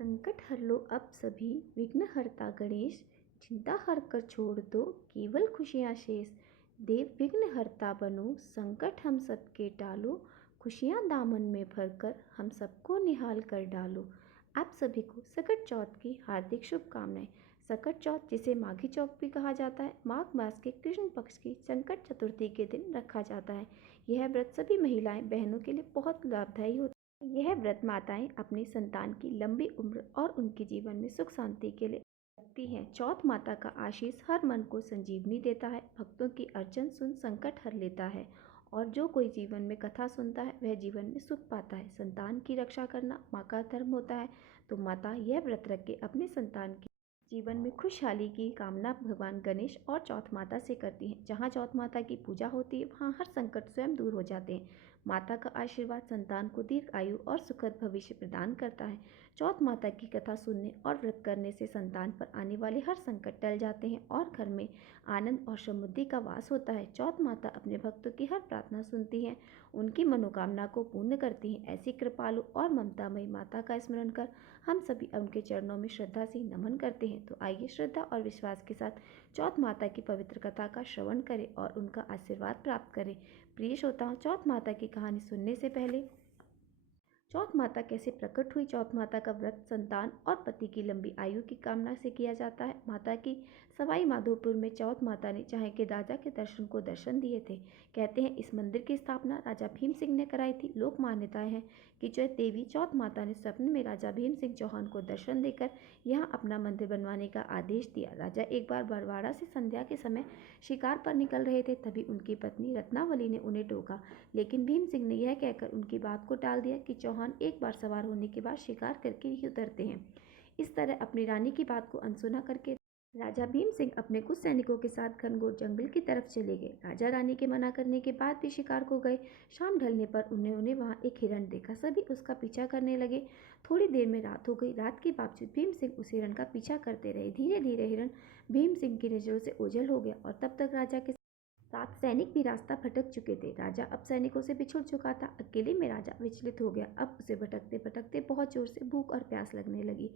संकट हर लो अब सभी, विघ्नहर्ता गणेश। चिंता हर कर छोड़ दो, केवल खुशियाँ शेष। देव विघ्नहर्ता बनो, संकट हम सबके टालो। खुशियाँ दामन में भरकर हम सबको निहाल कर डालो। आप सभी को सकट चौथ की हार्दिक शुभकामनाएं। सकट चौथ, जिसे माघी चौथ भी कहा जाता है, माघ मास के कृष्ण पक्ष की संकट चतुर्थी के दिन रखा जाता है। यह व्रत सभी महिलाएं बहनों के लिए बहुत लाभदायी होता है। यह व्रत माताएं अपनी संतान की लंबी उम्र और उनके जीवन में सुख शांति के लिए रखती हैं। चौथ माता का आशीष हर मन को संजीवनी देता है, भक्तों की अर्चन सुन संकट हर लेता है, और जो कोई जीवन में कथा सुनता है वह जीवन में सुख पाता है। संतान की रक्षा करना माँ का धर्म होता है, तो माता यह व्रत रख के अपने संतान की जीवन में खुशहाली की कामना भगवान गणेश और चौथ माता से करती हैं। जहाँ चौथ माता की पूजा होती है वहाँ हर संकट स्वयं दूर हो जाते हैं। माता का आशीर्वाद संतान को दीर्घ आयु और सुखद भविष्य प्रदान करता है। चौथ माता की कथा सुनने और व्रत करने से संतान पर आने वाले हर संकट टल जाते हैं और घर में आनंद और समृद्धि का वास होता है। चौथ माता अपने भक्तों की हर प्रार्थना सुनती हैं, उनकी मनोकामना को पूर्ण करती हैं। ऐसी कृपालु और ममतामयी माता का स्मरण कर हम सभी उनके चरणों में श्रद्धा से नमन करते हैं। तो आइए श्रद्धा और विश्वास के साथ चौथ माता की पवित्र कथा का श्रवण करें और उनका आशीर्वाद प्राप्त करें। प्रिय श्रोताओं, चौथ माता की कहानी सुनने से पहले चौथ माता कैसे प्रकट हुई। चौथ माता का व्रत संतान और पति की लंबी आयु की कामना से किया जाता है। माता की सवाई माधोपुर में चौथ माता ने चाहे के राजा के दर्शन को दर्शन दिए थे। कहते हैं इस मंदिर की स्थापना राजा भीम सिंह ने कराई थी। लोक मान्यताएं हैं कि जो देवी चौथ माता ने स्वप्न में राजा भीम सिंह चौहान को दर्शन देकर यहाँ अपना मंदिर बनवाने का आदेश दिया। राजा एक बार बरवाड़ा से संध्या के समय शिकार पर निकल रहे थे, तभी उनकी पत्नी रत्नावली ने उन्हें टोका, लेकिन भीम सिंह ने यह कहकर उनकी बात को टाल दिया कि चौहान एक बार सवार होने के बाद शिकार करके ही उतरते हैं। इस तरह अपनी रानी की बात को अनसुना करके राजा भीम सिंह अपने कुछ सैनिकों के साथ घनघोर जंगल की तरफ चले गए। राजा रानी के मना करने के बाद भी शिकार को गए। शाम ढलने पर उन्होंने वहां एक हिरण देखा। सभी उसका पीछा करने लगे। थोड़ी देर में रात हो गई। रात के बावजूद भीम सिंह उस हिरण का पीछा करते रहे। धीरे धीरे हिरण भीम सिंह की नजरों से ओझल हो गया और तब तक राजा के सात सैनिक भी रास्ता भटक चुके थे। राजा अब सैनिकों से बिछुड़ चुका था। अकेले में राजा विचलित हो गया। अब उसे भटकते भटकते बहुत जोर से भूख और प्यास लगने लगी।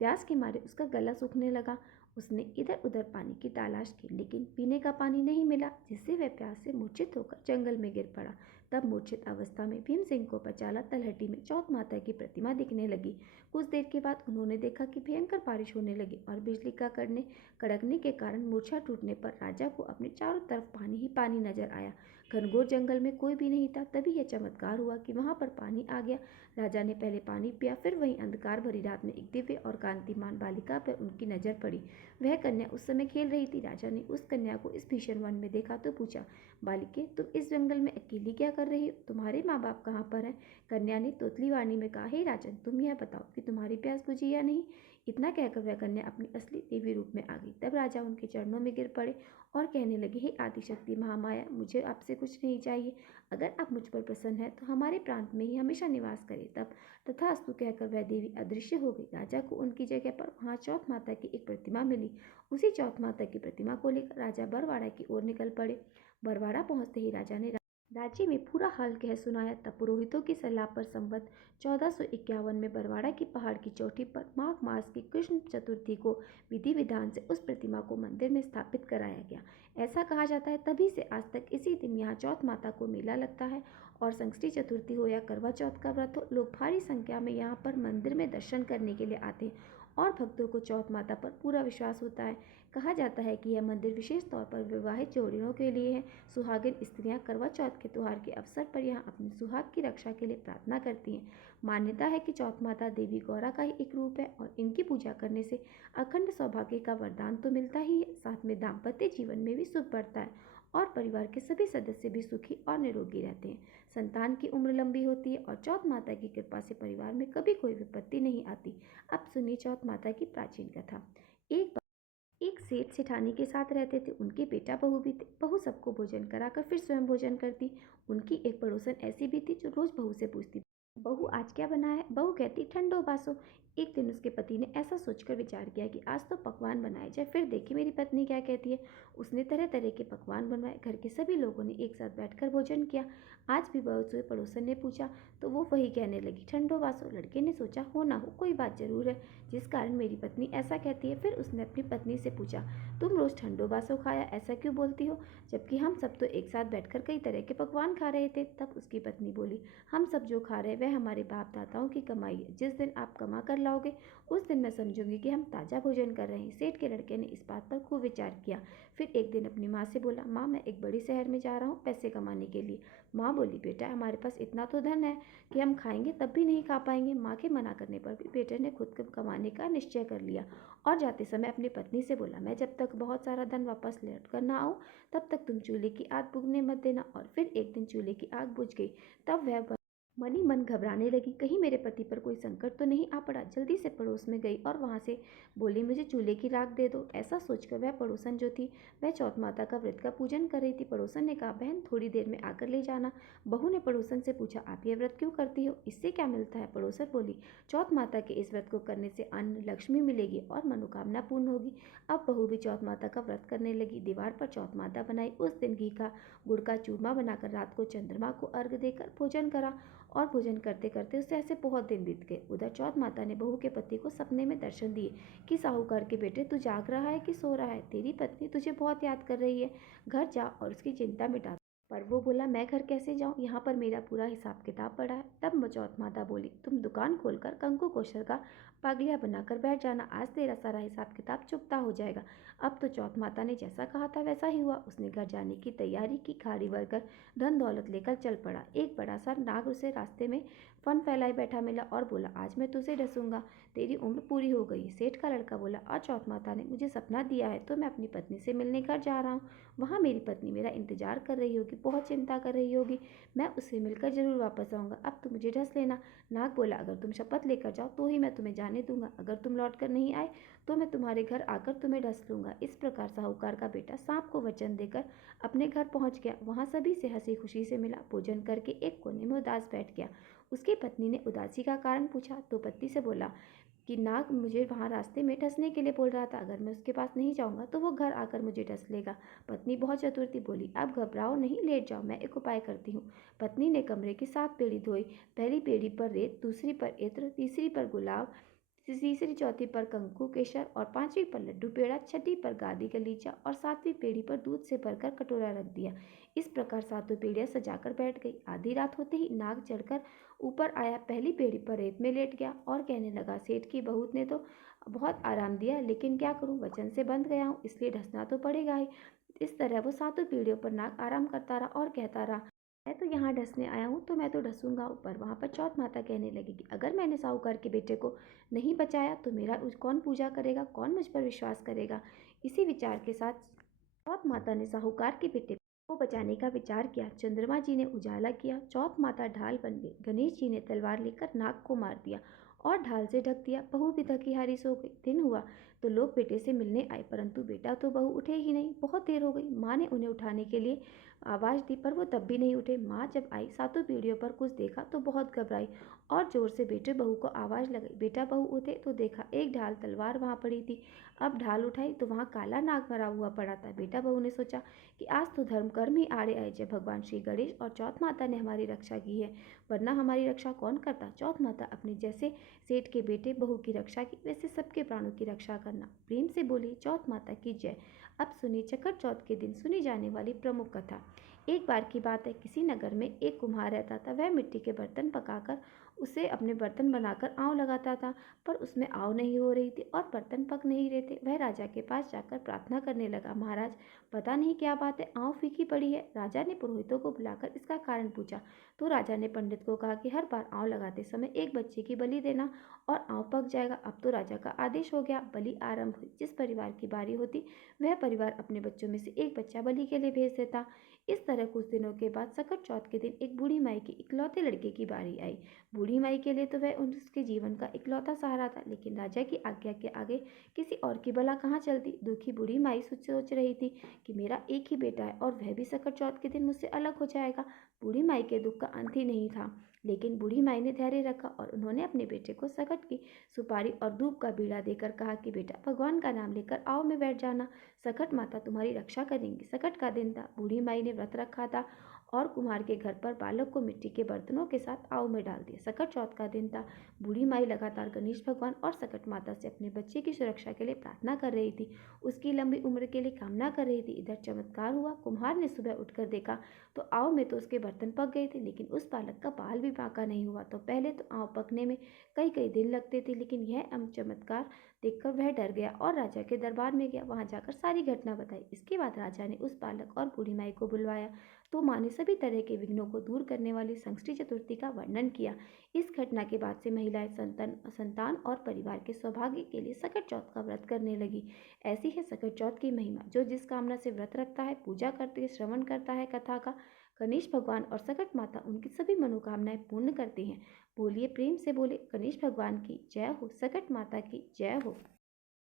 प्यास के मारे उसका गला सूखने लगा। उसने इधर उधर पानी की तलाश की, लेकिन पीने का पानी नहीं मिला, जिससे वह प्यास से मूर्छित होकर जंगल में गिर पड़ा। तब मूर्छित अवस्था में भीम सिंह को पचाला तलहटी में चौथ माता की प्रतिमा दिखने लगी। कुछ देर के बाद उन्होंने देखा कि भयंकर बारिश होने लगी और बिजली का कड़कने के कारण मूर्छा टूटने पर राजा को अपने चारों तरफ पानी ही पानी नजर आया। घनघोर जंगल में कोई भी नहीं था। तभी यह चमत्कार हुआ कि वहां पर पानी आ गया। राजा ने पहले पानी पिया, फिर वहीं अंधकार भरी रात में एक दिव्य और कांतिमान बालिका पर उनकी नजर पड़ी। वह कन्या उस समय खेल रही थी। राजा ने उस कन्या को इस भीषण वन में देखा तो पूछा, बालिके, तुम इस जंगल में अकेली क्या कर रही हो? तुम्हारे माँ बाप कहाँ पर हैं? कन्या ने तोतली वाणी में कहा, हे राजन, तुम यह बताओ कि तुम्हारी प्यास बुझी या नहीं। इतना कहकर वह कन्या अपनी असली देवी रूप में आ गई। तब राजा उनके चरणों में गिर पड़े और कहने लगे, हे आदिशक्ति महामाया, मुझे आपसे कुछ नहीं चाहिए। अगर आप मुझ पर प्रसन्न हैं तो हमारे प्रांत में ही हमेशा निवास करें। तब तथास्तु कहकर वह देवी अदृश्य हो गई। राजा को उनकी जगह पर वहां चौथ माता की एक प्रतिमा मिली। उसी चौथ माता की प्रतिमा को लेकर राजा बरवाड़ा की ओर निकल पड़े। बरवाड़ा पहुंचते ही राजा ने राज्य में पूरा हाल कह सुनाया। तब पुरोहितों की सलाह पर संवत 1451 में बरवाड़ा की पहाड़ की चोटी पर माघ मास की कृष्ण चतुर्थी को विधि विधान से उस प्रतिमा को मंदिर में स्थापित कराया गया। ऐसा कहा जाता है तभी से आज तक इसी दिन यहाँ चौथ माता को मेला लगता है। और संकष्टी चतुर्थी हो या करवा चौथ का व्रत हो, लोग भारी संख्या में यहाँ पर मंदिर में दर्शन करने के लिए आते हैं और भक्तों को चौथ माता पर पूरा विश्वास होता है। कहा जाता है कि यह मंदिर विशेष तौर पर विवाहित जोड़ियों के लिए है। सुहागिन स्त्रियां करवा चौथ के त्योहार के अवसर पर यहाँ अपने सुहाग की रक्षा के लिए प्रार्थना करती हैं। मान्यता है कि चौथ माता देवी गौरा का ही एक रूप है और इनकी पूजा करने से अखंड सौभाग्य का वरदान तो मिलता ही है, साथ में दाम्पत्य जीवन में भी सुख बढ़ता है और परिवार के सभी सदस्य भी सुखी और निरोगी रहते हैं। संतान की उम्र लंबी होती है और चौथ माता की कृपा से परिवार में कभी कोई विपत्ति नहीं आती। अब सुनिए चौथ माता की प्राचीन कथा। एक सेठ सेठानी के साथ रहते थे। उनके बेटा बहू भी थे। बहू सबको भोजन कराकर फिर स्वयं भोजन करती। उनकी एक पड़ोसन ऐसी भी थी जो रोज बहू से पूछती, बहू आज क्या बना है? बहू कहती ठंडो बासो। एक दिन उसके पति ने ऐसा सोचकर विचार किया कि आज तो पकवान बनाए जाए, फिर देखी मेरी पत्नी क्या कहती है। उसने तरह तरह के पकवान बनवाए। घर के सभी लोगों ने एक साथ बैठकर भोजन किया। आज भी बहुत से पड़ोसन ने पूछा तो वो वही कहने लगी ठंडो बासो। लड़के ने सोचा हो ना हो कोई बात जरूर है जिस कारण मेरी पत्नी ऐसा कहती है। फिर उसने अपनी पत्नी से पूछा तुम रोज ठंडो बासो खाया ऐसा क्यों बोलती हो, जबकि हम सब तो एक साथ बैठकर कई तरह के पकवान खा रहे थे। तब उसकी पत्नी बोली हम सब जो खा रहे हैं वह हमारे बाप दादाओं की कमाई है। जिस दिन आप कमा कर लाओगे उस दिन मैं समझूंगी कि हम ताज़ा भोजन कर रहे हैं। सेठ के लड़के ने इस बात पर खूब विचार किया। फिर एक दिन अपनी माँ से बोला माँ मैं एक बड़े शहर में जा रहा हूँ पैसे कमाने के लिए। माँ बोली बेटा हमारे पास इतना तो धन है कि हम खाएंगे तब भी नहीं खा पाएंगे। माँ के मना करने पर भी बेटे ने खुद कमाने का निश्चय कर लिया और जाते समय अपनी पत्नी से बोला मैं जब तक बहुत सारा धन वापस लौट कर ना आऊँ तब तक तुम चूल्हे की आग बुझने मत देना। और फिर एक दिन चूल्हे की आग बुझ गई। तब वह मन ही मन घबराने लगी कहीं मेरे पति पर कोई संकट तो नहीं आ पड़ा। जल्दी से पड़ोस में गई और वहां से बोली मुझे चूल्हे की राख दे दो। ऐसा सोचकर वह पड़ोसन जो थी वह चौथ माता का व्रत का पूजन कर रही थी। पड़ोसन ने कहा बहन थोड़ी देर में आकर ले जाना। बहू ने पड़ोसन से पूछा आप ये व्रत क्यों करती हो, इससे क्या मिलता है। पड़ोसन बोली चौथ माता के इस व्रत को करने से अन्न लक्ष्मी मिलेगी और मनोकामना पूर्ण होगी। अब बहू भी चौथ माता का व्रत करने लगी। दीवार पर चौथ माता बनाई। उस दिन घी का गुड़ का चूरमा बनाकर रात को चंद्रमा को अर्घ देकर भोजन करा और भोजन करते करते उससे ऐसे बहुत दिन बीत गए। उधर चौथ माता ने बहू के पति को सपने में दर्शन दिए कि साहूकार के बेटे तू जाग रहा है कि सो रहा है, तेरी पत्नी तुझे बहुत याद कर रही है, घर जा और उसकी चिंता मिटा। पर वो बोला मैं घर कैसे जाऊं, यहाँ पर मेरा पूरा हिसाब किताब पड़ा है। तब चौथ माता बोली तुम दुकान खोलकर कंकु कौशल का पागलिया बनाकर बैठ जाना, आज तेरा सारा हिसाब किताब चुकता हो जाएगा। अब तो चौथ माता ने जैसा कहा था वैसा ही हुआ। उसने घर जाने की तैयारी की, खाड़ी भरकर धन दौलत लेकर चल पड़ा। एक बड़ा सा नाग उसे रास्ते में फन फैलाए बैठा मिला और बोला आज मैं तुझे डसूंगा, तेरी उम्र पूरी हो गई। सेठ का लड़का बोला आज चौथ माता ने मुझे सपना दिया है तो मैं अपनी पत्नी से मिलने घर जा रहा हूँ। वहाँ मेरी पत्नी मेरा इंतजार कर रही होगी, बहुत चिंता कर रही होगी, मैं उससे मिलकर जरूर वापस आऊँगा। अब तुम मुझे ढस लेना। नाग बोला अगर तुम शपथ लेकर जाओ तो ही मैं तुम्हें जाने दूंगा, अगर तुम लौट कर नहीं आए तो मैं तुम्हारे घर आकर तुम्हें ढस लूंगा। इस प्रकार साहूकार का बेटा सांप को वचन देकर अपने घर पहुंच गया। वहां सभी से हंसी खुशी से मिला। भोजन करके एक कोने में उदास बैठ गया। उसकी पत्नी ने उदासी का कारण पूछा तो पति से बोला कि नाग मुझे वहाँ रास्ते में ढसने के लिए बोल रहा था, अगर मैं उसके पास नहीं जाऊँगा तो वो घर आकर मुझे ढस लेगा। पत्नी बहुत चतुर थी, बोली अब घबराओ नहीं, लेट जाओ, मैं एक उपाय करती हूँ। पत्नी ने कमरे की 7 पेड़ी धोई। पहली पेड़ी पर रेत, दूसरी पर इत्र, तीसरी पर गुलाब, तीसरी चौथी पर कंकु केसर और पांचवी पर लड्डू पेड़ा, छठी पर गादी गलीचा और सातवीं पेड़ी पर दूध से भरकर कटोरा रख दिया। इस प्रकार सातों पेड़ियां सजाकर बैठ गई। आधी रात होते ही नाग चढ़कर ऊपर आया, पहली पेड़ी पर रेत में लेट गया और कहने लगा सेठ की बहू ने तो बहुत आराम दिया लेकिन क्या करूं, वचन से बंध गया हूँ इसलिए ढसना तो पड़ेगा ही। इस तरह वो सातों पीढ़ियों पर नाग आराम करता रहा और कहता रहा मैं तो यहाँ ढसने आया हूँ तो मैं तो ढसूंगा ऊपर। वहां पर चौथ माता कहने लगी कि अगर मैंने साहूकार के बेटे को नहीं बचाया तो मेरा कौन पूजा करेगा, कौन मुझ पर विश्वास करेगा। इसी विचार के साथ चौथ माता ने साहूकार के बेटे को बचाने का विचार किया। चंद्रमा जी ने उजाला किया, चौथ माता ढाल बन गई। गणेश जी ने तलवार लेकर नाग को मार दिया और ढाल से ढक दिया। बहू भी थकी हारी सो गई। दिन हुआ तो लोग बेटे से मिलने आए परंतु बेटा तो बहू उठे ही नहीं। बहुत देर हो गई। माँ ने उन्हें उठाने के लिए आवाज़ दी पर वो तब भी नहीं उठे। माँ जब आई सातों पीढ़ियों पर कुछ देखा तो बहुत घबराई और जोर से बेटे बहू को आवाज़ लगाई। बेटा बहू उठे तो देखा एक ढाल तलवार वहाँ पड़ी थी। अब ढाल उठाई तो वहाँ काला नाग मरा हुआ पड़ा था। बेटा बहू ने सोचा कि आज तो धर्म कर्म ही आड़े आए। जब भगवान श्री गणेश और चौथ माता ने हमारी रक्षा की है वरना हमारी रक्षा कौन करता। चौथ माता अपने जैसे सेठ के बेटे बहू की रक्षा की वैसे सबके प्राणों की रक्षा करना। प्रेम से बोली चौथ माता की जय। अब सुनी चकर चौथ के दिन सुनी जाने वाली प्रमुख कथा। एक बार की बात है, किसी नगर में एक कुम्हार रहता था। वह मिट्टी के बर्तन पकाकर उसे अपने बर्तन बनाकर आँव लगाता था पर उसमें आँव नहीं हो रही थी और बर्तन पक नहीं रहे थे। वह राजा के पास जाकर प्रार्थना करने लगा, महाराज पता नहीं क्या बात है, आँव फीकी पड़ी है। राजा ने पुरोहितों को बुलाकर इसका कारण पूछा तो राजा ने पंडित को कहा कि हर बार आँव लगाते समय एक बच्चे की बलि देना और आँव पक जाएगा। अब तो राजा का आदेश हो गया। बलि आरंभ हुई। जिस परिवार की बारी होती वह परिवार अपने बच्चों में से एक बच्चा बलि के लिए भेज देता। इस तरह कुछ दिनों के बाद सकट चौथ के दिन एक बूढ़ी माई के इकलौते लड़के की बारी आई। बूढ़ी माई के लिए तो वह उसके जीवन का इकलौता सहारा था लेकिन राजा की आज्ञा के आगे किसी और की भला कहाँ चलती। दुखी बूढ़ी माई सोच रही थी कि मेरा एक ही बेटा है और वह भी सकट चौथ के दिन मुझसे अलग हो जाएगा। बूढ़ी माई के दुख का अंत ही नहीं था। लेकिन बूढ़ी माई ने धैर्य रखा और उन्होंने अपने बेटे को सकट की सुपारी और दूब का बीड़ा देकर कहा कि बेटा भगवान का नाम लेकर आओ में बैठ जाना, सकट माता तुम्हारी रक्षा करेंगी। सकट का दिन था। बूढ़ी माई ने व्रत रखा था और कुम्हार के घर पर बालक को मिट्टी के बर्तनों के साथ आव में डाल दिया। सकट चौथ का दिन था। बूढ़ी माई लगातार गणेश भगवान और सकट माता से अपने बच्चे की सुरक्षा के लिए प्रार्थना कर रही थी, उसकी लंबी उम्र के लिए कामना कर रही थी। इधर चमत्कार हुआ। कुम्हार ने सुबह उठकर देखा तो आव में तो उसके बर्तन पक गए थे, लेकिन उस बालक का बाल भी पाका नहीं हुआ। तो पहले तो आव पकने में कई कई दिन लगते थे, लेकिन यह चमत्कार देखकर वह डर गया और राजा के दरबार में गया। वहां जाकर सारी घटना बताई। इसके बाद राजा ने उस बालक और बूढ़ी माई को बुलवाया तो माँ ने सभी तरह के विघ्नों को दूर करने वाली संकष्टी चतुर्थी का वर्णन किया। इस घटना के बाद से महिलाएं संतान और परिवार के सौभाग्य के लिए सकट चौथ का व्रत करने लगी। ऐसी है सकट चौथ की महिमा। जो जिस कामना से व्रत रखता है, पूजा करते श्रवण करता है कथा का, गणेश भगवान और सकट माता उनकी सभी मनोकामनाएं पूर्ण करते हैं। बोलिए प्रेम से बोले गणेश भगवान की जय हो, सकट माता की जय हो।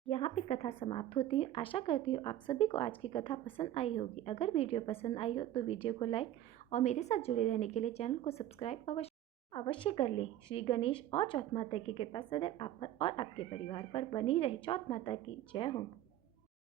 यहाँ पे कथा समाप्त होती है। आशा करती हूँ आप सभी को आज की कथा पसंद आई होगी। अगर वीडियो पसंद आई हो तो वीडियो को लाइक और मेरे साथ जुड़े रहने के लिए चैनल को सब्सक्राइब अवश्य कर लें। श्री गणेश और चौथ माता की कृपा सदैव आप पर और आपके परिवार पर बनी रहे। चौथ माता की जय हो।